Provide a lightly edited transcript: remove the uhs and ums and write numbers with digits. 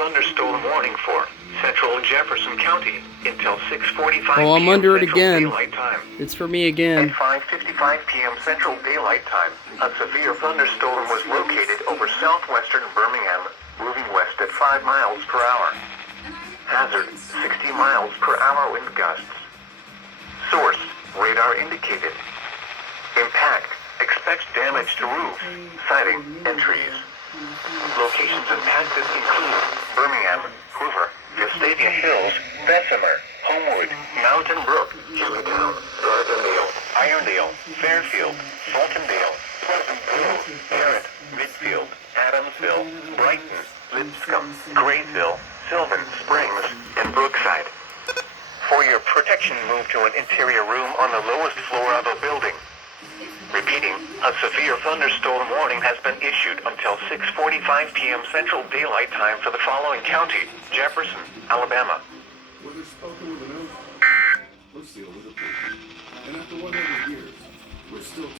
thunderstorm warning for central Jefferson County until 6:45 Oh, I'm p.m. under it Central again. Daylight Time. It's for me again. At 5:55 p.m. Central Daylight Time, a severe thunderstorm was located over southwestern Birmingham, moving west at 5 miles per hour. Hazard, 60 miles per hour wind gusts. Source, radar indicated. Impact, expect damage to roof, siding, and trees. Locations impacted include Birmingham, Hoover, Vestavia Hills, Bessemer, Homewood, Mountain Brook, Hueytown, Gardendale, Irondale, Fairfield, Fultondale, Pleasantville, Garrett, Midfield, Adamsville, Brighton, Lipscomb, Graysville, Sylvan Springs, and Brookside. For your protection, move to an interior room on the lowest floor of a building. Repeating, a severe thunderstorm warning has been issued until 6:45 p.m. Central Daylight Time for the following county: Jefferson, Alabama. Whether spoken with an oath or sealed with a plea. And after 100 years, we're still